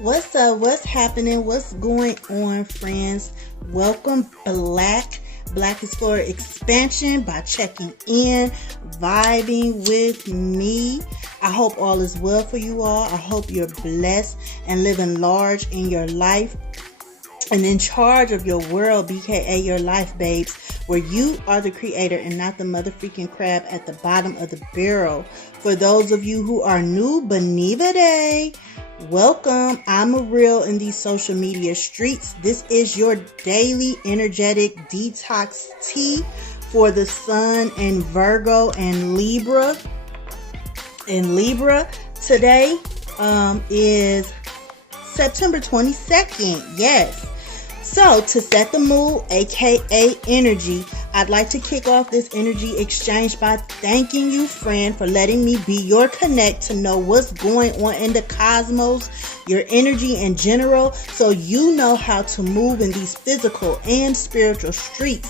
What's up? What's happening? What's going on, friends? Welcome, Black. Black is for expansion by checking in, vibing with me. I hope all is well for you all. I hope you're blessed and living large in your life and in charge of your world, B.K.A. your life, babes, where you are the creator and not the motherfucking crab at the bottom of the barrel. For those of you who are new, Benivide, welcome. I'm Areayl in these social media streets. This is your daily energetic detox tea for the sun and Virgo and Libra. In Libra, today is September 22nd. Yes. So, to set the mood, aka energy, I'd like to kick off this energy exchange by thanking you, friend, for letting me be your connect to know what's going on in the cosmos, your energy in general, so you know how to move in these physical and spiritual streets.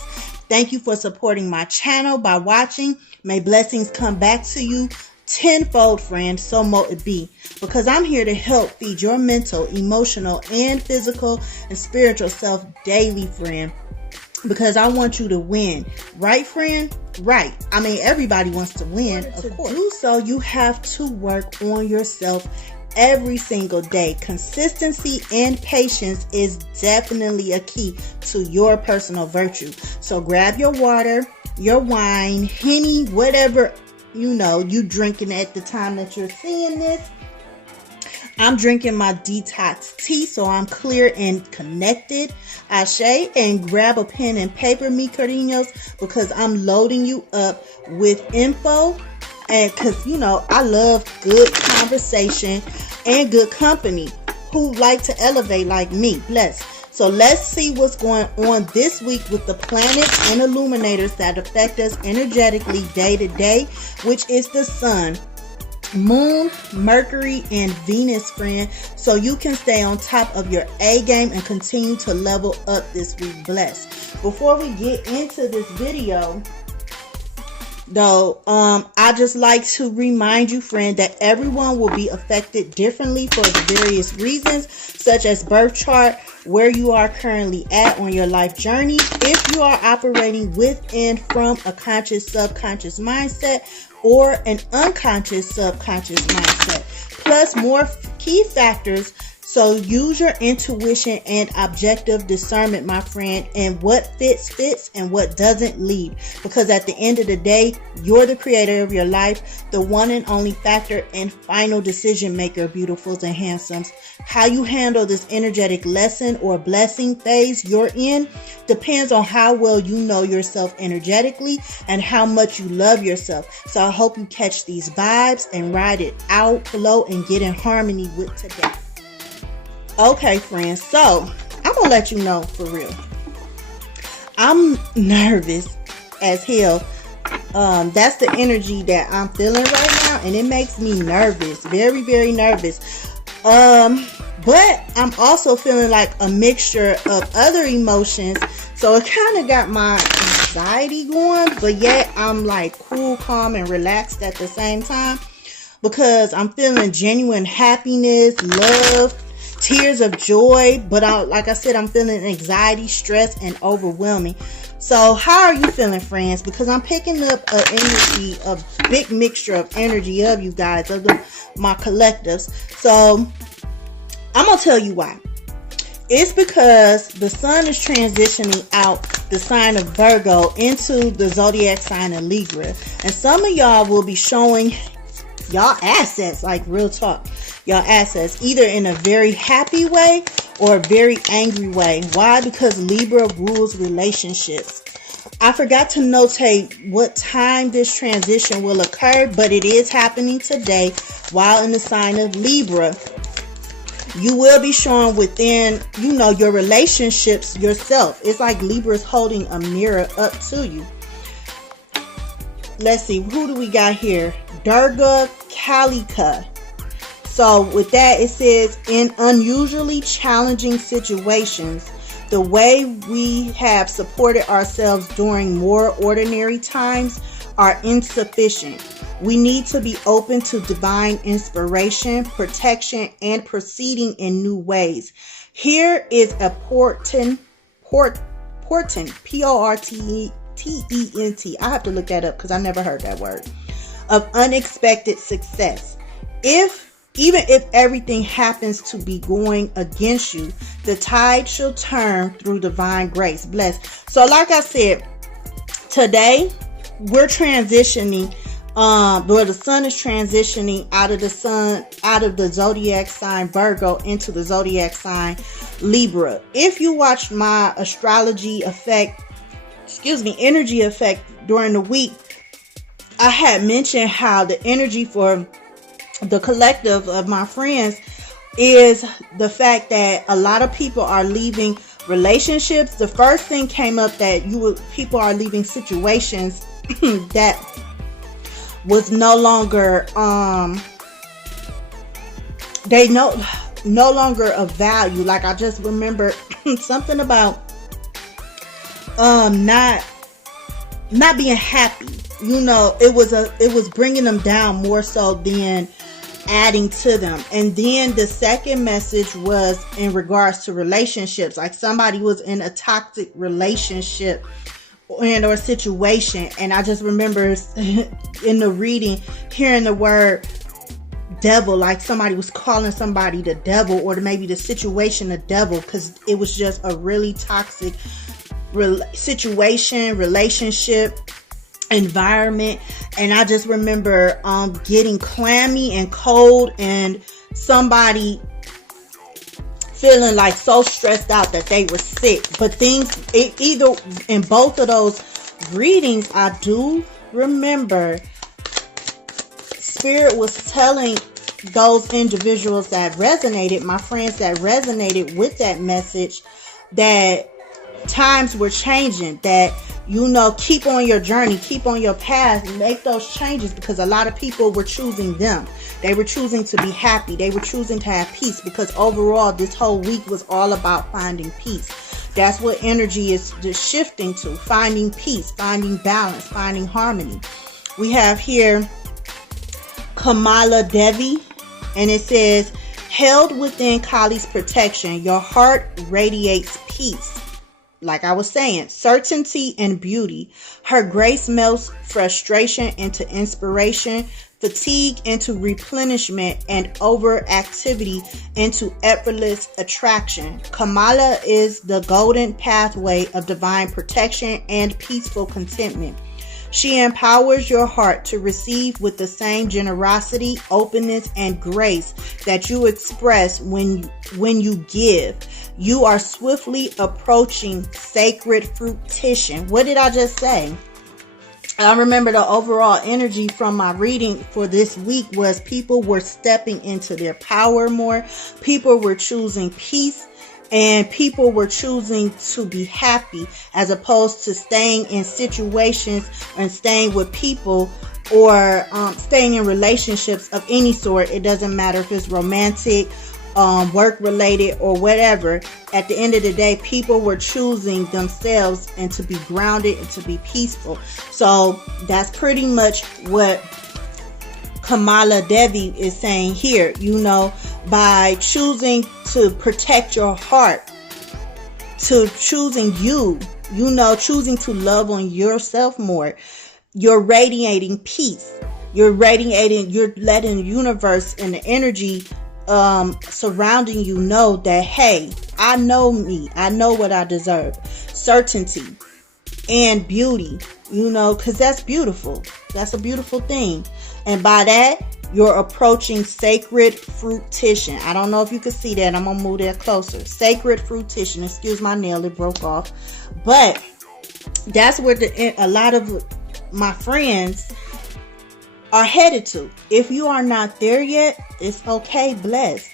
Thank you for supporting my channel by watching. May blessings come back to you tenfold, friend, so mote it be, because I'm here to help feed your mental, emotional, and physical and spiritual self daily, friend, because I want you to win. Right, friend? Right. I mean, everybody wants to win, of course. To do so, you have to work on yourself every single day. Consistency and patience is definitely a key to your personal virtue. So grab your water, your wine, Henny, whatever you drinking at the time that you're seeing this. I'm drinking my detox tea, so I'm clear and connected. Ashe, and grab a pen and paper, mi cariños, because I'm loading you up with info. And because, I love good conversation and good company who like to elevate like me. Bless. So let's see what's going on this week with the planets and illuminators that affect us energetically day to day, which is the sun, moon, Mercury, and Venus, friend, so you can stay on top of your A game and continue to level up this week. Bless. Before we get into this video, though, I just like to remind you, friend, that everyone will be affected differently for various reasons, such as birth chart, where you are currently at on your life journey, if you are operating with and from a conscious subconscious mindset or an unconscious subconscious mindset, plus more key factors. So use your intuition and objective discernment, my friend, and what fits and what doesn't leave. Because at the end of the day, you're the creator of your life, the one and only factor and final decision maker, beautifuls and handsomes. How you handle this energetic lesson or blessing phase you're in depends on how well you know yourself energetically and how much you love yourself. So I hope you catch these vibes and ride it out, flow, and get in harmony with today. Okay, friends, so I'm going to let you know for real. I'm nervous as hell. That's the energy that I'm feeling right now, and it makes me nervous. Very, very nervous. But I'm also feeling like a mixture of other emotions. So it kind of got my anxiety going, but yet I'm like cool, calm, and relaxed at the same time, because I'm feeling genuine happiness, love, tears of joy, but like I said, I'm feeling anxiety, stress, and overwhelming. So how are you feeling, friends? Because I'm picking up an energy, a big mixture of energy of you guys, of my collectives. So I'm going to tell you why. It's because the sun is transitioning out the sign of Virgo into the zodiac sign of Libra. And some of y'all will be showing y'all assets, like real talk. Y'all assets, either in a very happy way or a very angry way. Why? Because Libra rules relationships. I forgot to notate what time this transition will occur, but it is happening today while in the sign of Libra. You will be showing within, your relationships yourself. It's like Libra's holding a mirror up to you. Let's see, who do we got here? Durga Kalika. So with that, it says, in unusually challenging situations, the way we have supported ourselves during more ordinary times are insufficient. We need to be open to divine inspiration, protection, and proceeding in new ways. Here is a portent, P-O-R-T-E-N-T. I have to look that up because I never heard that word. Of unexpected success. Even if everything happens to be going against you, the tide shall turn through divine grace. Bless. So like I said, today we're transitioning, where the sun is transitioning out of the zodiac sign Virgo into the zodiac sign Libra. If you watched my energy effect during the week, I had mentioned how the energy for the collective of my friends is the fact that a lot of people are leaving relationships. The first thing came up that people are leaving situations that was no longer no longer of value. Like I just remember something about not being happy. It was bringing them down more so than adding to them. And then the second message was in regards to relationships, like somebody was in a toxic relationship or situation. And I just remember in the reading hearing the word devil, like somebody was calling somebody the devil, or maybe the situation the devil, because it was just a really toxic relationship environment. And I just remember getting clammy and cold, and somebody feeling like so stressed out that they were sick. But either in both of those readings, I do remember Spirit was telling those individuals that resonated, my friends that resonated with that message, that times were changing, that keep on your journey, keep on your path, make those changes, because a lot of people were choosing them. They were choosing to be happy. They were choosing to have peace, because overall this whole week was all about finding peace. That's what energy is just shifting to, finding peace, finding balance, finding harmony. We have here Kamala Devi, and it says, held within Kali's protection, your heart radiates peace. Like I was saying, certainty and beauty. Her grace melts frustration into inspiration, fatigue into replenishment, and overactivity into effortless attraction. Kamala is the golden pathway of divine protection and peaceful contentment. She empowers your heart to receive with the same generosity, openness, and grace that you express when you give. You are swiftly approaching sacred fruition. What did I just say? I remember the overall energy from my reading for this week was people were stepping into their power more. People were choosing peace. And people were choosing to be happy as opposed to staying in situations and staying with people or staying in relationships of any sort. It doesn't matter if it's romantic, work related, or whatever. At the end of the day, people were choosing themselves and to be grounded and to be peaceful. So that's pretty much what Kamala Devi is saying here, by choosing to protect your heart, to choosing choosing to love on yourself more. You're radiating peace. You're letting the universe and the energy surrounding you know that, hey, I know me. I know what I deserve. Certainty and beauty, because that's beautiful. That's a beautiful thing. And by that, you're approaching sacred fruition. I don't know if you can see that. I'm going to move that closer. Sacred fruition. Excuse my nail. It broke off. But that's where a lot of my friends are headed to. If you are not there yet, it's okay. Bless.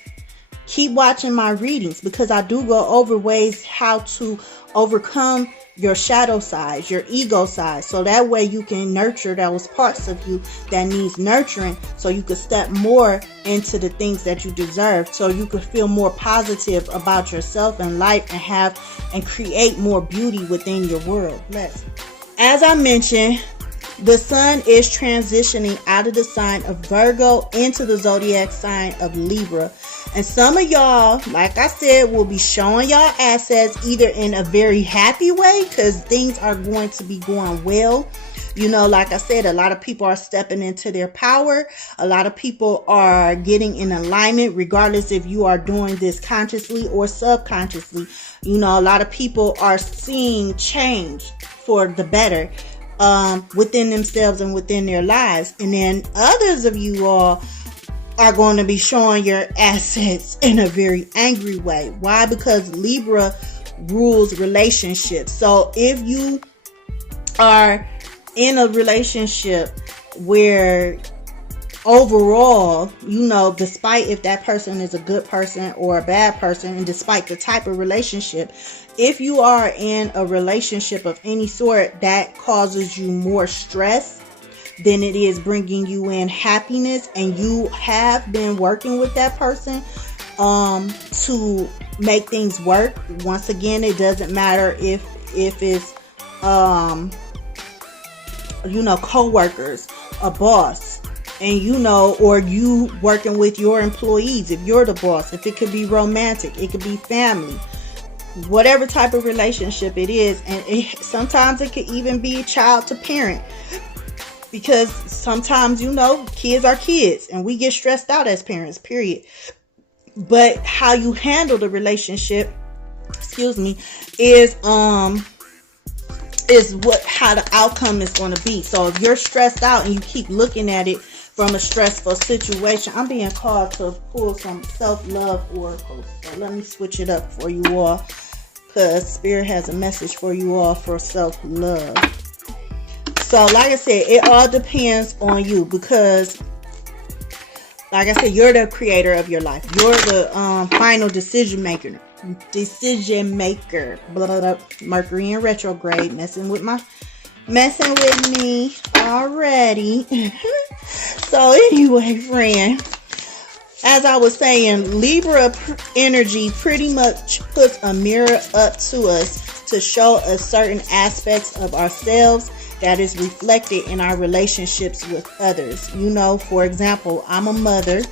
Keep watching my readings, because I do go over ways how to overcome your shadow side, your ego side, so that way you can nurture those parts of you that needs nurturing, so you can step more into the things that you deserve, so you can feel more positive about yourself and life and create more beauty within your world. As I mentioned, The sun is transitioning out of the sign of Virgo into the zodiac sign of Libra. And some of y'all, like I said, will be showing y'all assets either in a very happy way because things are going to be going well. You know, like I said, a lot of people are stepping into their power. A lot of people are getting in alignment, regardless if you are doing this consciously or subconsciously. You know, a lot of people are seeing change for the better within themselves and within their lives. And then others of you all are going to be showing your assets in a very angry way. Why? Because Libra rules relationships. So if you are in a relationship where overall, you know, despite if that person is a good person or a bad person, and despite the type of relationship, if you are in a relationship of any sort that causes you more stress than it is bringing you in happiness, and you have been working with that person to make things work. Once again, it doesn't matter if it's you know, co-workers, a boss, and you know, or you working with your employees, if you're the boss, if it could be romantic, it could be family, whatever type of relationship it is. And sometimes it could even be child to parent, because sometimes, you know, kids are kids and we get stressed out as parents, period. But how you handle the relationship, is how the outcome is going to be. So if you're stressed out and you keep looking at it from a stressful situation, I'm being called to pull some self-love oracles. So let me switch it up for you all, because Spirit has a message for you all for self-love. So like I said, it all depends on you, because like I said, you're the creator of your life. You're the final decision maker. Blah, blah, blah. Mercury in retrograde messing with me already. So anyway, friend, as I was saying, Libra energy pretty much puts a mirror up to us to show us certain aspects of ourselves that is reflected in our relationships with others. You know, for example, I'm a mother.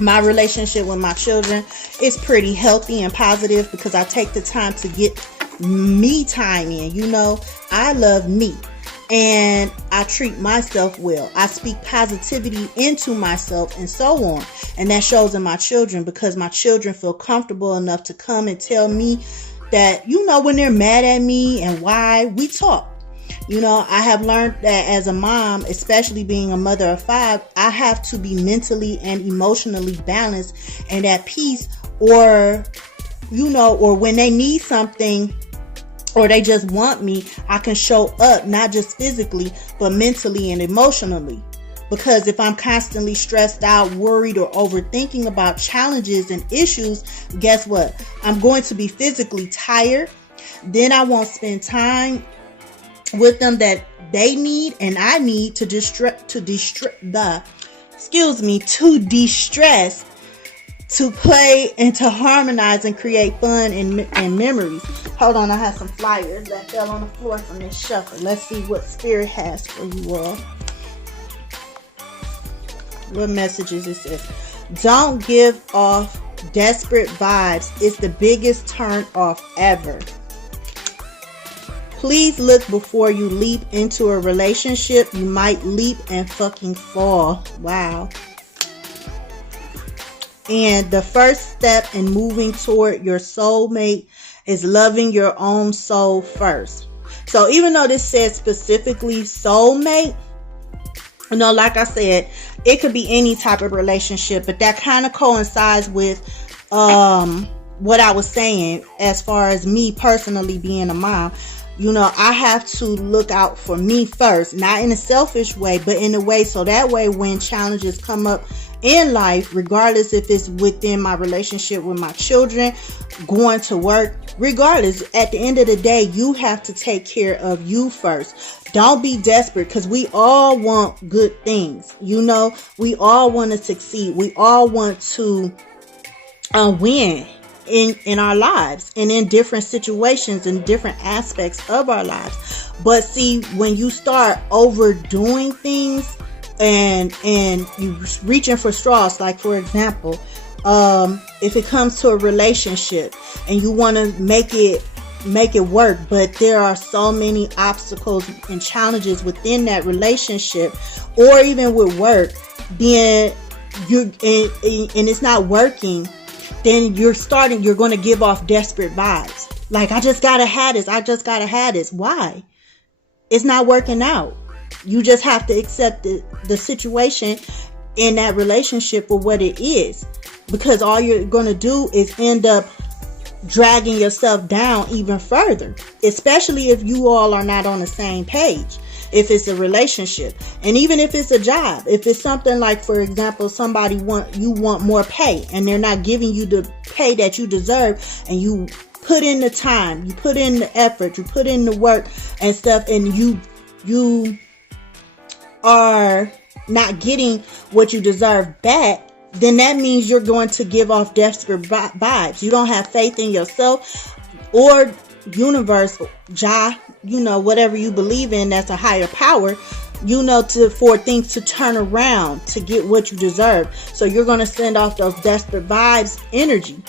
My relationship with my children is pretty healthy and positive because I take the time to get me time in. You know, I love me and I treat myself well. I speak positivity into myself and so on. And that shows in my children, because my children feel comfortable enough to come and tell me that, you know, when they're mad at me and why, we talk. You know, I have learned that as a mom, especially being a mother of 5, I have to be mentally and emotionally balanced and at peace, or, you know, or when they need something or they just want me, I can show up, not just physically, but mentally and emotionally. Because if I'm constantly stressed out, worried, or overthinking about challenges and issues, guess what? I'm going to be physically tired. Then I won't spend time with them that they need and I need to de-stress, to play and to harmonize and create fun and memories. Hold on, I have some flyers that fell on the floor from this shuffle. Let's see what Spirit has for you all. What messages it says? Don't give off desperate vibes. It's the biggest turn off ever. Please look before you leap into a relationship. You might leap and fucking fall. Wow. And the first step in moving toward your soulmate is loving your own soul first. So even though this says specifically soulmate, you know, like I said, it could be any type of relationship, but that kind of coincides with what I was saying as far as me personally being a mom. You know, I have to look out for me first, not in a selfish way, but in a way so that way when challenges come up in life, regardless if it's within my relationship with my children, going to work, regardless, at the end of the day, you have to take care of you first. Don't be desperate, because we all want good things. You know, we all want to succeed. We all want to win in our lives and in different situations and different aspects of our lives. But see, when you start overdoing things and you reaching for straws, like for example, if it comes to a relationship and you want to make it work, but there are so many obstacles and challenges within that relationship, or even with work, then and it's not working, then you're going to give off desperate vibes. Like, I just gotta have this. Why? It's not working out. You just have to accept the situation in that relationship for what it is, because all you're going to do is end up dragging yourself down even further, especially if you all are not on the same page. If it's a relationship, and even if it's a job, if it's something like, for example, somebody want more pay and they're not giving you the pay that you deserve, and you put in the time, you put in the effort, you put in the work and stuff, and you are not getting what you deserve back, then that means you're going to give off desperate vibes. You don't have faith in yourself or universe, Jah, whatever you believe in, that's a higher power, for things to turn around to get what you deserve. So you're going to send off those desperate vibes energy.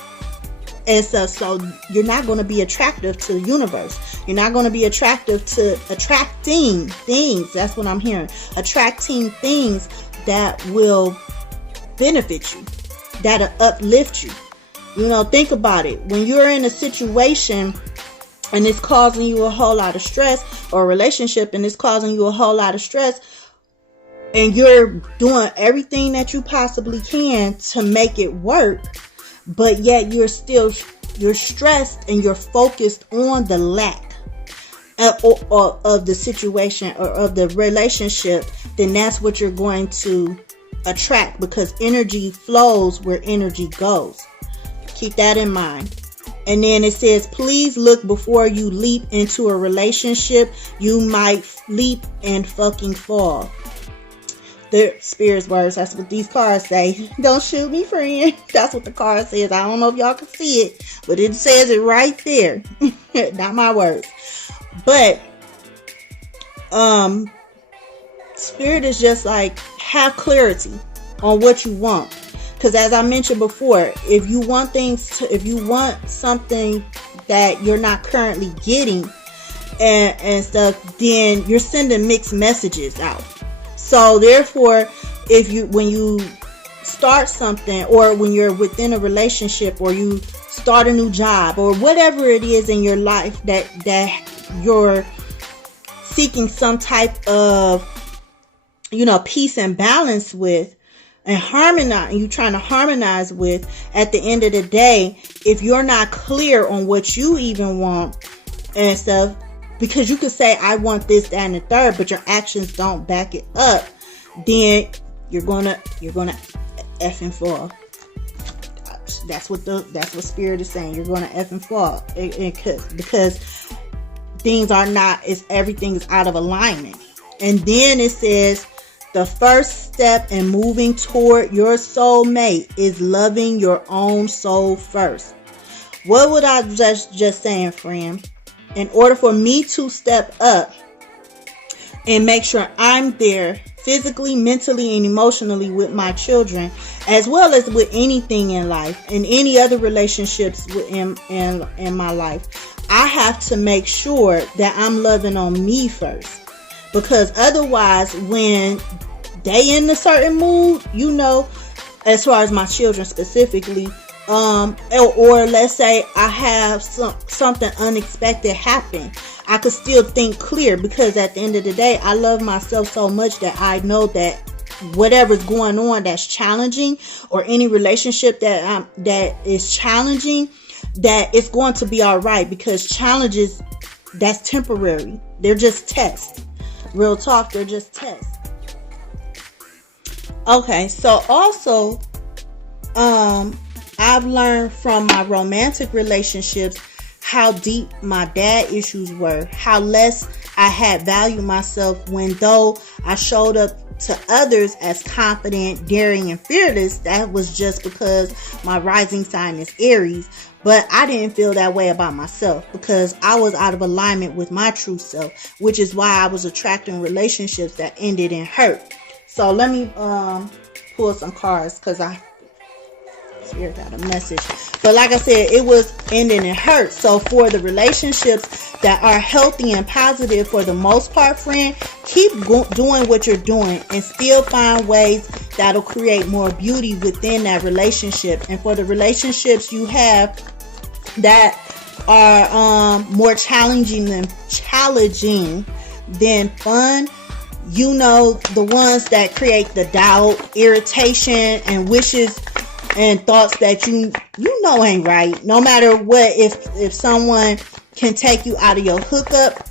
And so you're not going to be attractive to the universe. You're not going to be attractive to attracting things. That's what I'm hearing. Attracting things that will benefit you, that'll uplift you. Think about it. When you're in a situation and it's causing you a whole lot of stress, or a relationship and it's causing you a whole lot of stress, and you're doing everything that you possibly can to make it work, but yet you're stressed and you're focused on the lack of the situation or of the relationship, then that's what you're going to attract, because energy flows where energy goes. Keep that in mind. And then it says, please look before you leap into a relationship. You might leap and fucking fall. The spirit's words. That's what these cards say. Don't shoot me, friend. That's what the card says. I don't know if y'all can see it, but it says it right there. Not my words. But spirit is just like, have clarity on what you want. Because as I mentioned before, if you want something that you're not currently getting and stuff, then you're sending mixed messages out. So therefore, when you start something, or when you're within a relationship, or you start a new job, or whatever it is in your life that you're seeking some type of, peace and balance with, and you're trying to harmonize with, at the end of the day, if you're not clear on what you even want and stuff, because you could say, I want this, that, and the third, but your actions don't back it up, then you're gonna effing fall. That's what spirit is saying. You're gonna effing fall, because everything is out of alignment. And then it says, the first step in moving toward your soulmate is loving your own soul first. What would I just saying, friend? In order for me to step up and make sure I'm there physically, mentally, and emotionally with my children, as well as with anything in life and any other relationships in my life, I have to make sure that I'm loving on me first. Because otherwise, when they in a certain mood, as far as my children specifically, or let's say I have something unexpected happen, I could still think clear, because at the end of the day, I love myself so much that I know that whatever's going on that's challenging, or any relationship that is challenging, that it's going to be all right, because challenges, that's temporary. They're just tests. Real talk, they're just tests. Okay, so also, I've learned from my romantic relationships how deep my dad issues were, how less I had valued myself, when though I showed up to others as confident, daring, and fearless. That was just because my rising sign is Aries. But I didn't feel that way about myself because I was out of alignment with my true self, which is why I was attracting relationships that ended in hurt. So let me pull some cards because Spirit got a message. But like I said, it was ending in hurt. So for the relationships that are healthy and positive, for the most part, friend, keep doing what you're doing and still find ways that'll create more beauty within that relationship. And for the relationships you have that are more challenging than fun, you know, the ones that create the doubt, irritation, and wishes and thoughts that you know ain't right. No matter what, if someone can take you out of your hookup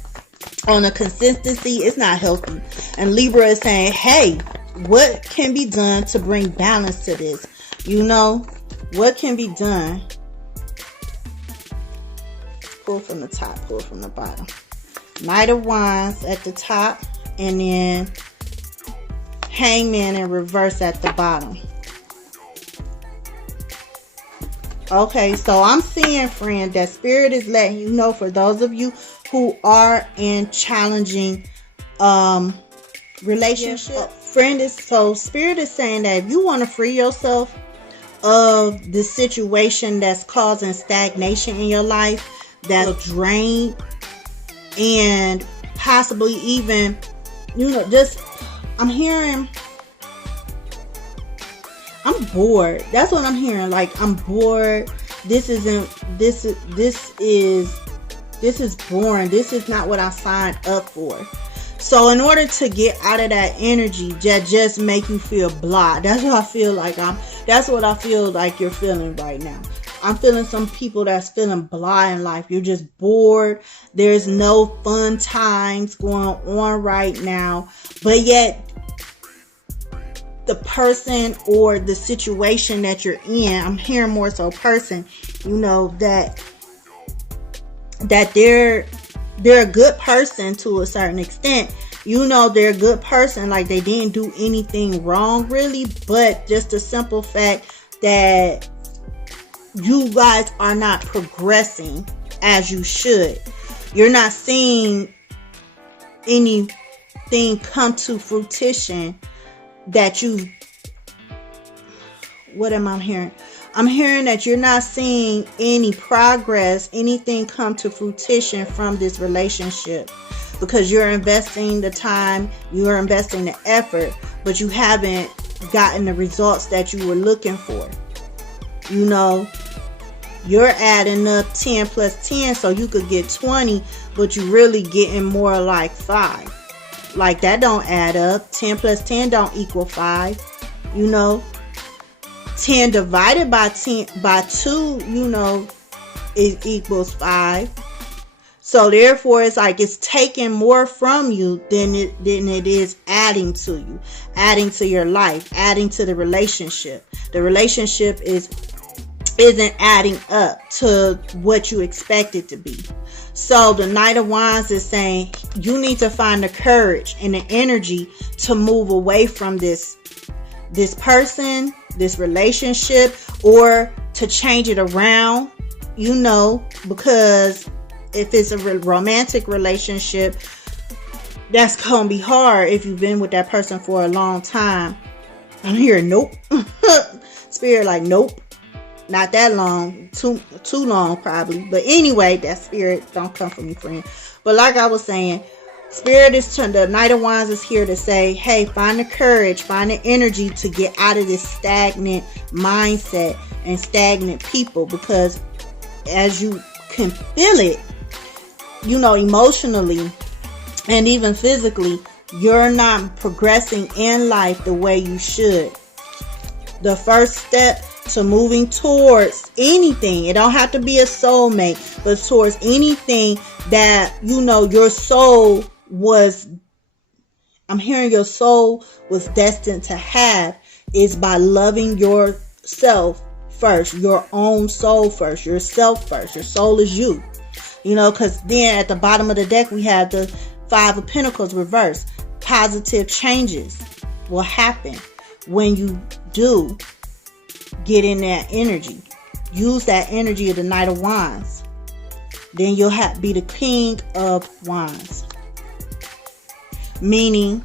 on a consistency, it's not healthy. And Libra is saying, hey, what can be done to bring balance to this? You know, what can be done? Pull from the top, pull from the bottom. Knight of Wands at the top, and then Hangman in reverse at the bottom. Okay, so I'm seeing, friend, that Spirit is letting you know, for those of you who are in challenging relationships, Spirit is saying that if you want to free yourself of the situation that's causing stagnation in your life, that'll drain and possibly even, you know, just, I'm hearing, I'm bored. That's what I'm hearing. Like, I'm bored. This is boring. This is not what I signed up for. So in order to get out of that energy that just make you feel blah, that's what I feel like you're feeling right now. I'm feeling some people that's feeling blah in life. You're just bored. There's no fun times going on right now. But yet, the person or the situation that you're in, I'm hearing more so person, you know, that they're a good person to a certain extent. You know, they're a good person, like they didn't do anything wrong really, but just the simple fact that you guys are not progressing as you should. You're not seeing anything come to fruition that you, what am I hearing? I'm hearing that you're not seeing any progress, anything come to fruition from this relationship, because you're investing the time, you're investing the effort, but you haven't gotten the results that you were looking for. You know, you're adding up 10 plus 10 so you could get 20, but you're really getting more like 5. Like, that don't add up. 10 plus 10 don't equal 5. You know, 10 divided by 2, you know, it equals 5. So therefore, it's like it's taking more from you than it is adding to you, adding to your life, adding to the relationship. The relationship isn't adding up to what you expect it to be. So the Knight of Wands is saying you need to find the courage and the energy to move away from this person, this relationship, or to change it around, you know, because if it's a romantic relationship, that's going to be hard if you've been with that person for a long time. I'm hearing nope. Spirit like nope. Not that long. Too long probably. But anyway, that spirit don't come from me, friend. But like I was saying, Spirit is the Knight of Wands is here to say, hey, find the courage, find the energy to get out of this stagnant mindset and stagnant people, because as you can feel it, you know, emotionally and even physically, you're not progressing in life the way you should. The first step to moving towards anything, it don't have to be a soulmate, but towards anything that, you know, your soul was, I'm hearing your soul was destined to have, is by loving yourself first, your own soul first, yourself first. Your soul is you. You know, because then at the bottom of the deck, we have the 5 of Pentacles reversed. Positive changes. will happen when you do get in that energy. Use that energy of the Knight of Wands. Then you'll be the King of Wands. Meaning,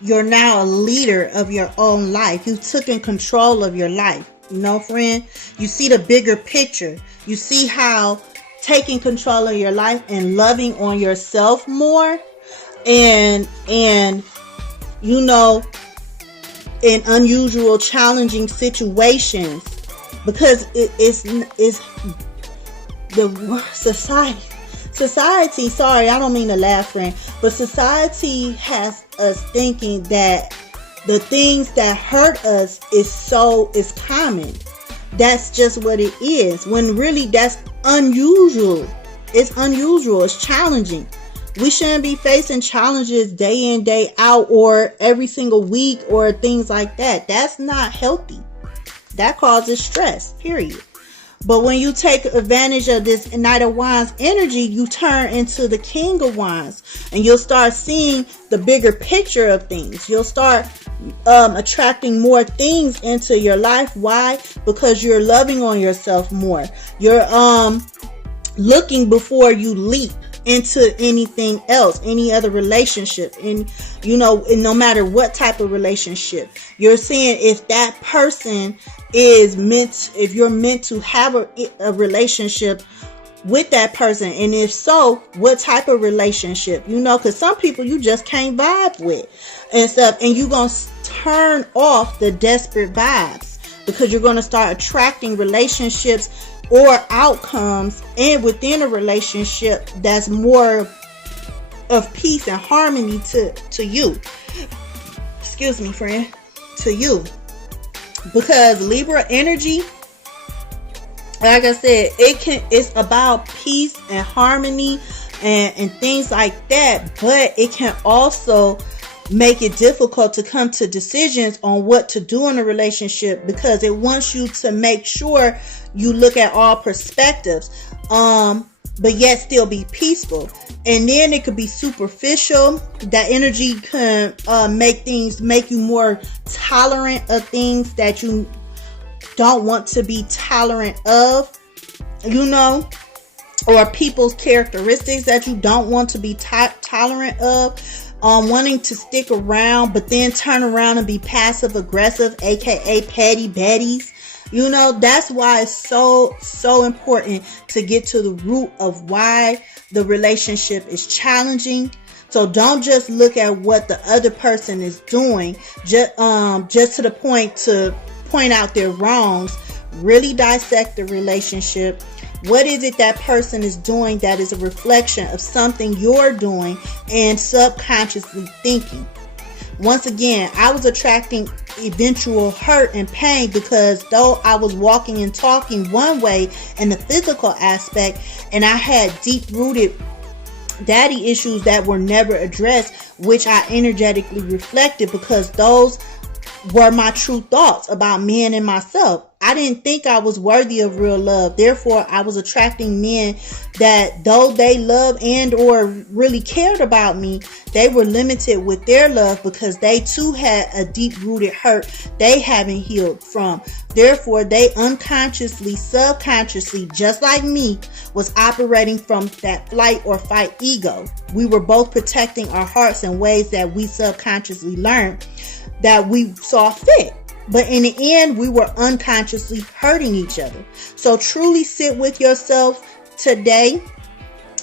you're now a leader of your own life. You took in control of your life. You know, friend, you see the bigger picture. You see how taking control of your life and loving on yourself more, and you know, in unusual, challenging situations, because it's the society. Sorry, I don't mean to laugh, friend, but society has us thinking that the things that hurt us is common. That's just what it is. When really that's unusual. It's unusual. It's challenging. We shouldn't be facing challenges day in, day out, or every single week, or things like that. That's not healthy. That causes stress, period. But when you take advantage of this Knight of Wands energy, you turn into the King of Wands, and you'll start seeing the bigger picture of things. You'll start attracting more things into your life. Why? Because you're loving on yourself more. You're looking before you leap into anything else, any other relationship, and you know, no matter what type of relationship. You're seeing if that person is if you're meant to have a relationship with that person, and if so, what type of relationship, you know, because some people you just can't vibe with and stuff, and you're gonna turn off the desperate vibes, because you're going to start attracting relationships or outcomes and within a relationship that's more of peace and harmony to you. Excuse me, friend. To you. Because Libra energy, like I said, it's about peace and harmony and things like that, but it can also make it difficult to come to decisions on what to do in a relationship, because it wants you to make sure you look at all perspectives, but yet still be peaceful. And then it could be superficial. That energy can make you more tolerant of things that you don't want to be tolerant of, you know, or people's characteristics that you don't want to be tolerant of. Wanting to stick around, but then turn around and be passive aggressive, aka petty betties. You know, that's why it's so important to get to the root of why the relationship is challenging. So don't just look at what the other person is doing, just to the point to point out their wrongs. Really dissect the relationship. What is it that person is doing that is a reflection of something you're doing and subconsciously thinking? Once again, I was attracting eventual hurt and pain, because though I was walking and talking one way in the physical aspect, and I had deep-rooted daddy issues that were never addressed, which I energetically reflected, because those were my true thoughts about men and myself. I didn't think I was worthy of real love. Therefore, I was attracting men that, though they loved and or really cared about me, they were limited with their love, because they too had a deep-rooted hurt they haven't healed from. Therefore, they unconsciously, subconsciously, just like me, was operating from that flight or fight ego. We were both protecting our hearts in ways that we subconsciously learned that we saw fit. But in the end, we were unconsciously hurting each other. So truly sit with yourself today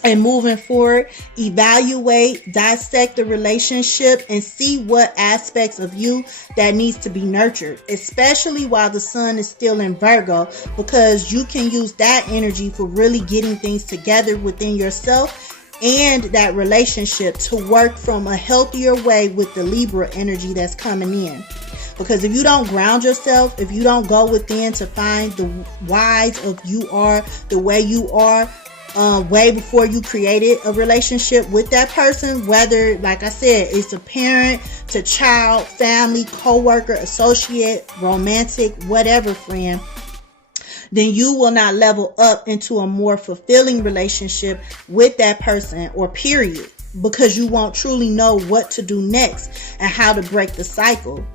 and moving forward. Evaluate, dissect the relationship, and see what aspects of you that needs to be nurtured, especially while the sun is still in Virgo, because you can use that energy for really getting things together within yourself and that relationship to work from a healthier way with the Libra energy that's coming in. Because if you don't ground yourself, if you don't go within to find the whys of you are the way you are, way before you created a relationship with that person, whether, like I said, it's a parent to child, family, co-worker, associate, romantic, whatever, friend, then you will not level up into a more fulfilling relationship with that person, or period. because you won't truly know what to do next and how to break the cycle.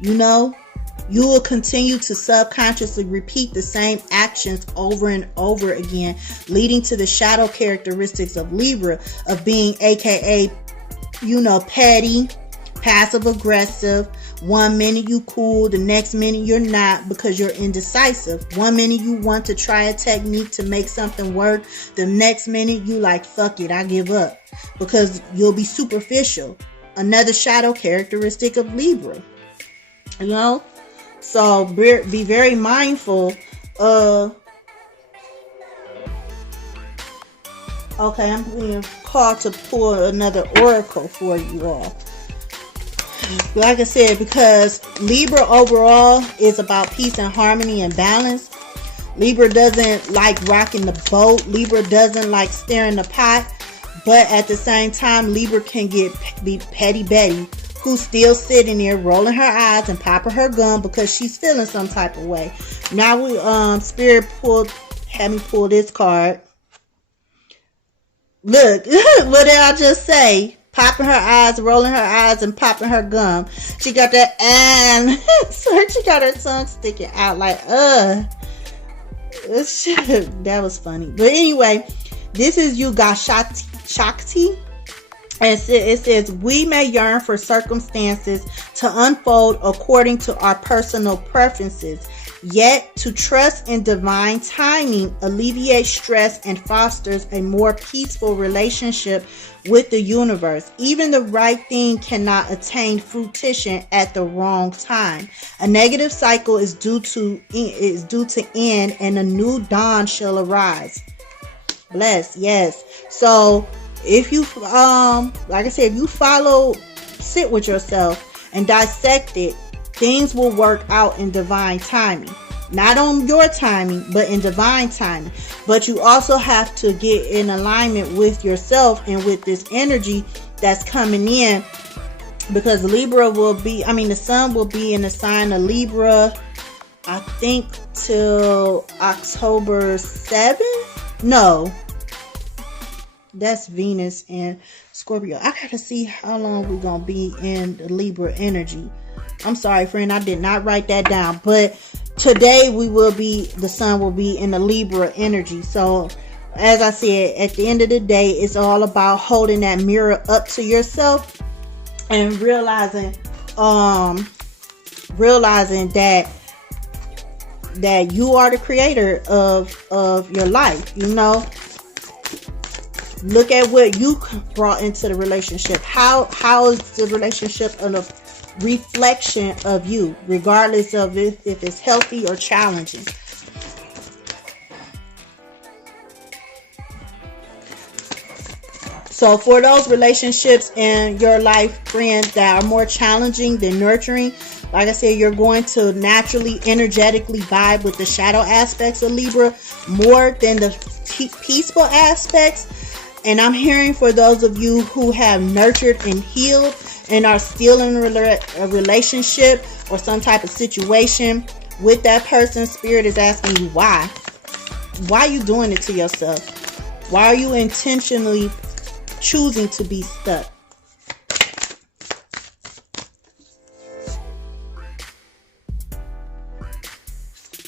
You know, you will continue to subconsciously repeat the same actions over and over again, leading to the shadow characteristics of Libra, of being AKA, you know, petty, passive aggressive. One minute you cool, the next minute you're not, because you're indecisive. One minute you want to try a technique to make something work, the next minute you like, fuck it, I give up, because you'll be superficial. Another shadow characteristic of Libra, you know. So be very mindful of. Okay, I'm being called to pull another oracle for you all. Like I said, because Libra overall is about peace and harmony and balance. Libra doesn't like rocking the boat. Libra doesn't like stirring the pot. But at the same time, Libra can be petty Betty, who's still sitting there rolling her eyes and popping her gum because she's feeling some type of way. Now Spirit had me pull this card. Look, what did I just say? Popping her eyes, rolling her eyes, and popping her gum. She got that and so she got her tongue sticking out like that was funny. But anyway, this is Yuga Shakti. And it says, we may yearn for circumstances to unfold according to our personal preferences, yet to trust in divine timing alleviates stress and fosters a more peaceful relationship with the universe. Even the right thing cannot attain fruition at the wrong time. A negative cycle is due to end, and a new dawn shall arise. Bless, yes. So if you like I said, if you sit with yourself and dissect it, things will work out in divine timing. Not on your timing, but in divine timing. But you also have to get in alignment with yourself and with this energy that's coming in, because Libra the sun will be in the sign of Libra, I think till October 7th. No, that's Venus and Scorpio. I gotta see how long we're gonna be in the Libra energy. I'm sorry, friend, I did not write that down. But today the sun will be in the Libra energy. So as I said, at the end of the day, it's all about holding that mirror up to yourself and realizing that you are the creator of your life, you know. Look at what you brought into the relationship. How is the relationship a reflection of you, regardless of if it's healthy or challenging. So for those relationships in your life, friends, that are more challenging than nurturing, like I said, you're going to naturally, energetically vibe with the shadow aspects of Libra more than the peaceful aspects. And I'm hearing for those of you who have nurtured and healed and are still in a relationship or some type of situation with that person, Spirit is asking you why. Why are you doing it to yourself? Why are you intentionally choosing to be stuck?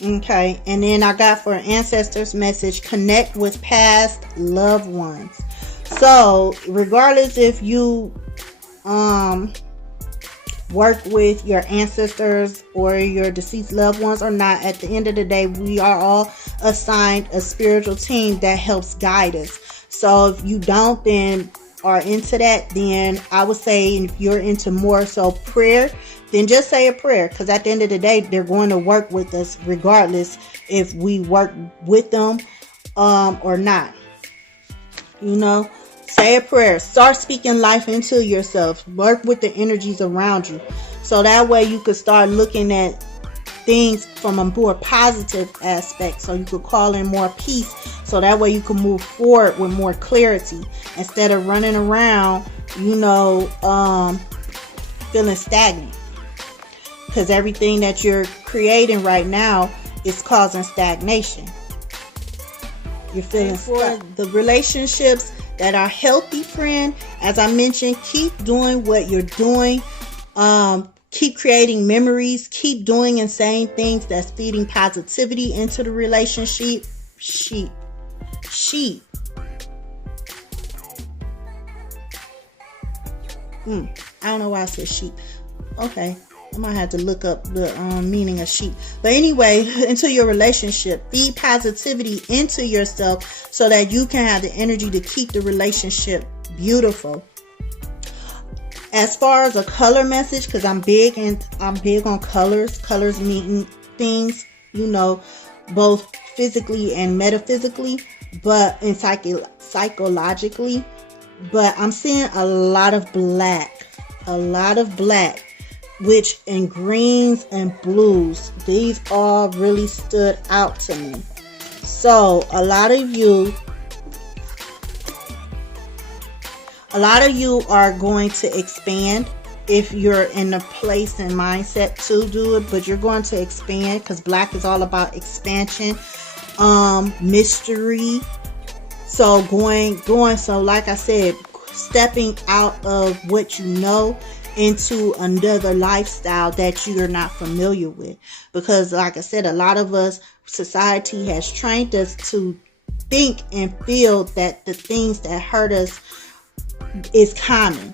Okay, and then I got for Ancestor's Message, connect with past loved ones. So regardless if you work with your ancestors or your deceased loved ones or not, at the end of the day, we are all assigned a spiritual team that helps guide us. So if you don't then are into that, then I would say if you're into more so prayer, then just say a prayer, because at the end of the day, they're going to work with us regardless if we work with them or not. You know, say a prayer. Start speaking life into yourself. Work with the energies around you. So that way you could start looking at things from a more positive aspect. So you could call in more peace. So that way you can move forward with more clarity instead of running around, you know, feeling stagnant. Because everything that you're creating right now is causing stagnation. You're feeling stuck. For the relationships that are healthy, friend. As I mentioned, keep doing what you're doing. Keep creating memories. Keep doing and saying things that's feeding positivity into the relationship. Sheep. I don't know why I said sheep. Okay, I might have to look up the meaning of sheep. But anyway, into your relationship, feed positivity into yourself so that you can have the energy to keep the relationship beautiful. As far as a color message, because I'm big on colors meaning things, both physically and metaphysically, but in psychologically. But I'm seeing a lot of black, which in greens and blues, these all really stood out to me. So a lot of you are going to expand if you're in a place and mindset to do it, but you're going to expand because black is all about expansion, mystery. So so like I said, stepping out of what you know into another lifestyle that you're not familiar with. Because like I said, a lot of us, society has trained us to think and feel that the things that hurt us is common.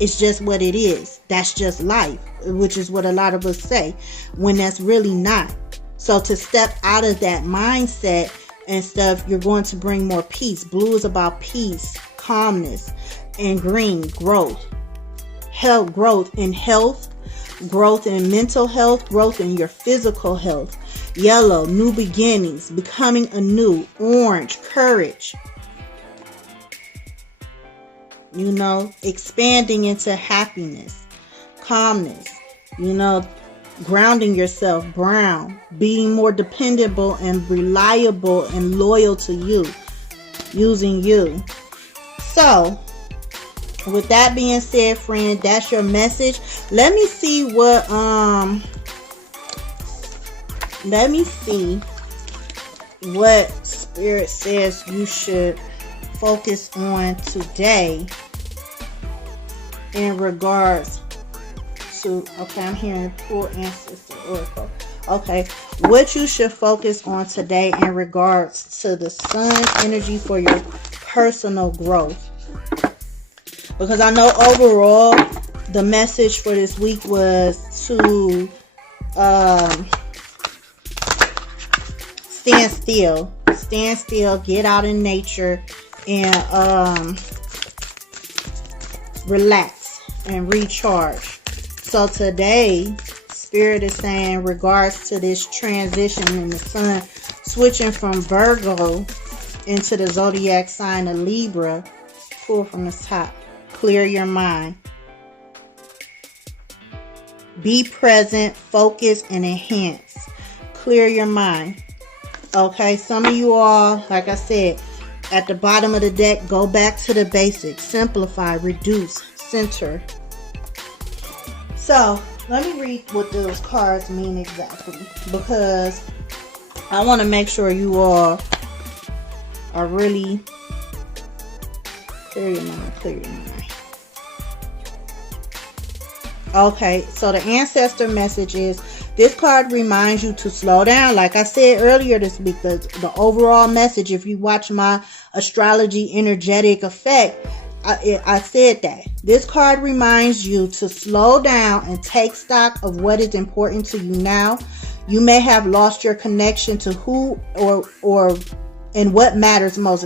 It's just what it is. That's just life, which is what a lot of us say, when that's really not. So to step out of that mindset and stuff, you're going to bring more peace. Blue is about peace, calmness, and green, growth. Growth in health, growth in mental health, growth in your physical health. Yellow, new beginnings, becoming anew. Orange, courage. Expanding into happiness, calmness, grounding yourself. Brown, being more dependable and reliable and loyal to you, using you. So with that being said, friend, that's your message. Let me see what Spirit says you should focus on today in regards to, I'm hearing poor ancestor oracle. Okay, what you should focus on today in regards to the sun energy for your personal growth. Because I know overall the message for this week was to stand still, get out in nature, and relax and recharge. So today, Spirit is saying, regards to this transition in the sun switching from Virgo into the zodiac sign of Libra, pull from the top. Clear your mind. Be present, focus, and enhance. Clear your mind. Okay, some of you all, like I said, at the bottom of the deck, go back to the basics. Simplify, reduce, center. So, let me read what those cards mean exactly, because I want to make sure you all are really clear your mind. Okay, so the ancestor message is, this card reminds you to slow down. Like I said earlier this week, the overall message, if you watch my astrology energetic effect, I said that. This card reminds you to slow down and take stock of what is important to you now. You may have lost your connection to who or and what matters most,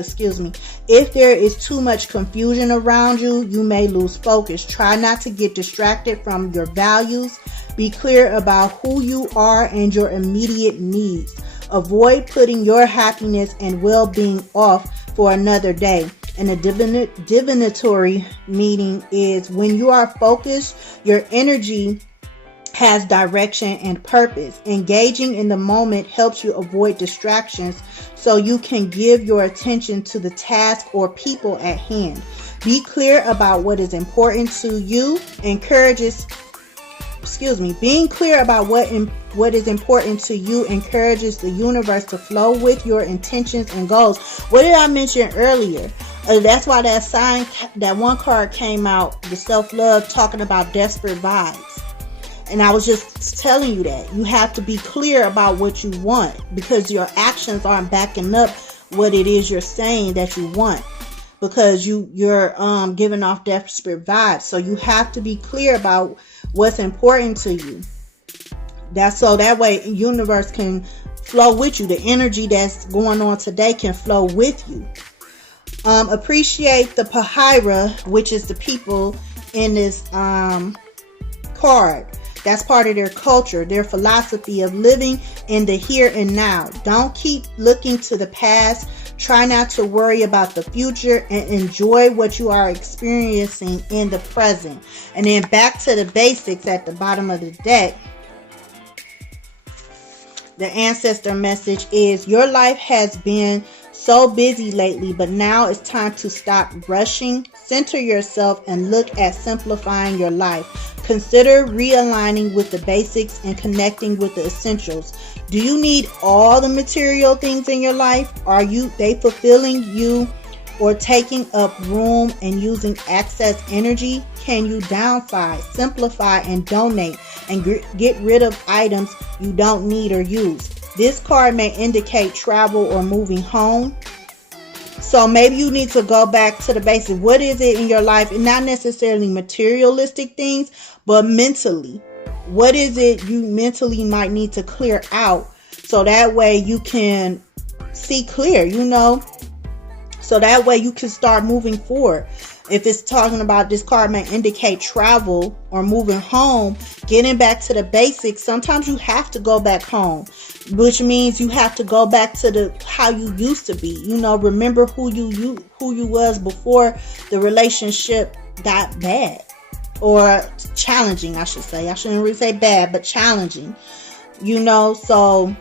If there is too much confusion around you, you may lose focus. Try not to get distracted from your values. Be clear about who you are and your immediate needs. Avoid putting your happiness and well-being off for another day. And a divinatory meaning is, when you are focused, your energy has direction and purpose. Engaging in the moment helps you avoid distractions so you can give your attention to the task or people at hand. Be clear about what is important to you. Being clear about what is important to you encourages the universe to flow with your intentions and goals. What did I mention earlier? That's why that one card came out, the self-love, talking about desperate vibes. And I was just telling you that you have to be clear about what you want, because your actions aren't backing up what it is you're saying that you want, because you're giving off desperate vibes. So you have to be clear about what's important to you. That way universe can flow with you. The energy that's going on today can flow with you. Appreciate the Pahira, which is the people in this card. That's part of their culture, their philosophy of living in the here and now. Don't keep looking to the past. Try not to worry about the future, and enjoy what you are experiencing in the present. And then back to the basics at the bottom of the deck. The ancestor message is, your life has been so busy lately, but now it's time to stop rushing, center yourself, and look at simplifying your life. Consider realigning with the basics and connecting with the essentials. Do you need all the material things in your life? Are they fulfilling you or taking up room and using excess energy? Can you downsize, simplify, and donate, and get rid of items you don't need or use? This card may indicate travel or moving home. So maybe you need to go back to the basics. What is it in your life? And not necessarily materialistic things, but mentally. What is it you mentally might need to clear out, so that way you can see clear, so that way you can start moving forward. If it's talking about, this card may indicate travel or moving home, getting back to the basics. Sometimes you have to go back home, which means you have to go back to how you used to be. Remember who you was before the relationship got bad, or challenging, I should say. I shouldn't really say bad, but challenging. So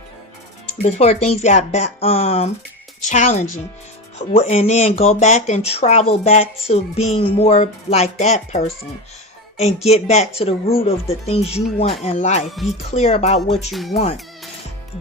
before things got challenging. And then go back and travel back to being more like that person, and get back to the root of the things you want in life. Be clear about what you want.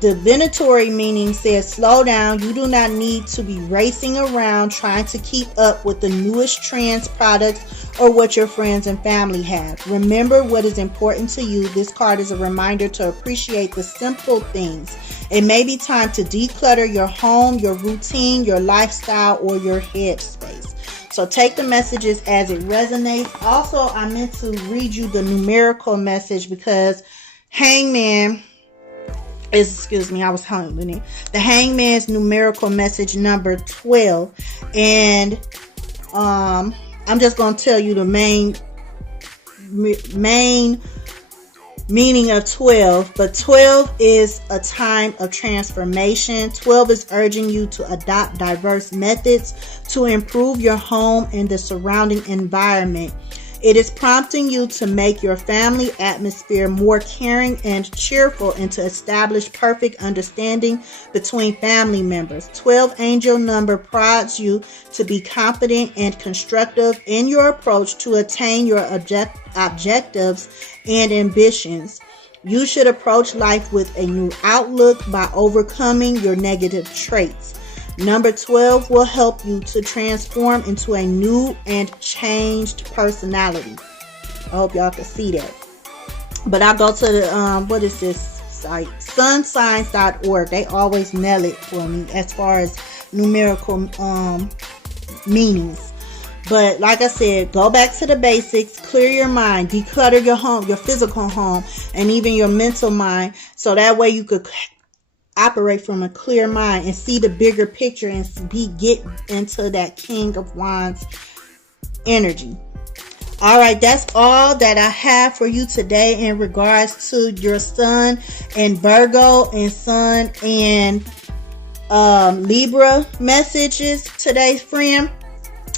Divinatory meaning says, slow down. You do not need to be racing around trying to keep up with the newest trends, products, or what your friends and family have. Remember what is important to you. This card is a reminder to appreciate the simple things. It may be time to declutter your home, your routine, your lifestyle, or your headspace. So take the messages as it resonates. Also, I meant to read you the numerical message, because Hangman I was hungry. The Hangman's numerical message number 12. And I'm just going to tell you the main meaning of 12. But 12 is a time of transformation. 12 is urging you to adopt diverse methods to improve your home and the surrounding environment. It is prompting you to make your family atmosphere more caring and cheerful, and to establish perfect understanding between family members. 12 angel number prods you to be confident and constructive in your approach to attain your objectives and ambitions. You should approach life with a new outlook by overcoming your negative traits. Number 12 will help you to transform into a new and changed personality. I hope y'all can see that. But I go to the, what is this site? sunsigns.org. They always nail it for me as far as numerical meanings. But like I said, go back to the basics, clear your mind, declutter your home, your physical home, and even your mental mind. So that way you could operate from a clear mind and see the bigger picture, and get into that King of Wands energy. All right, that's all that I have for you today in regards to your sun and Virgo and sun and Libra messages today, friend.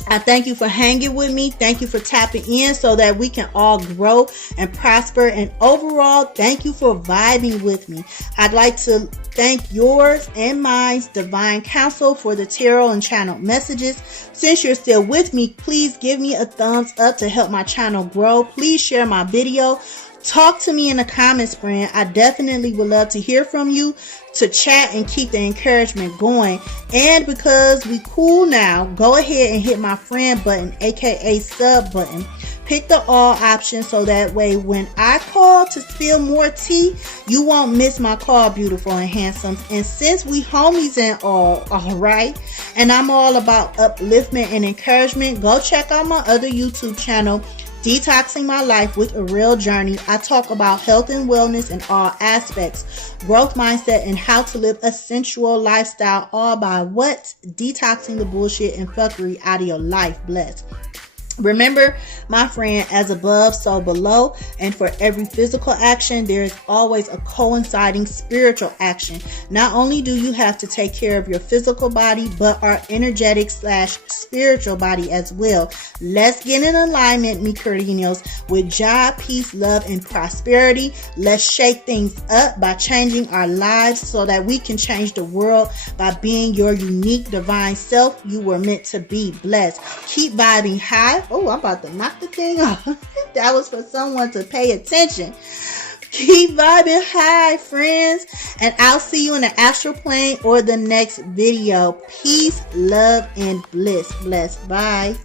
I thank you for hanging with me. Thank you for tapping in so that we can all grow and prosper. And overall, thank you for vibing with me. I'd like to thank yours and mine's divine counsel for the tarot and channel messages. Since you're still with me, please give me a thumbs up to help my channel grow. Please share my video Talk to me in the comments, friend. I definitely would love to hear from you, to chat and keep the encouragement going. And because we cool now, go ahead and hit my friend button, aka sub button. Pick the all option so that way when I call to spill more tea, you won't miss my call, beautiful and handsomes. And since we homies and all right, and I'm all about upliftment and encouragement, go check out my other YouTube channel, Detoxing My Life with Areayl Journey. I talk about health and wellness in all aspects, growth mindset, and how to live a sensual lifestyle, all by what? Detoxing the bullshit and fuckery out of your life. Bless. Remember, my friend, as above, so below. And for every physical action, there is always a coinciding spiritual action. Not only do you have to take care of your physical body, but our energetic / spiritual body as well. Let's get in alignment, mi queridos, with joy, peace, love, and prosperity. Let's shake things up by changing our lives so that we can change the world by being your unique divine self you were meant to be. Blessed. Keep vibing high. Oh, I'm about to knock the thing off. That was for someone to pay attention. Keep vibing high, friends. And I'll see you in the astral plane or the next video. Peace, love, and bliss. Bless. Bye.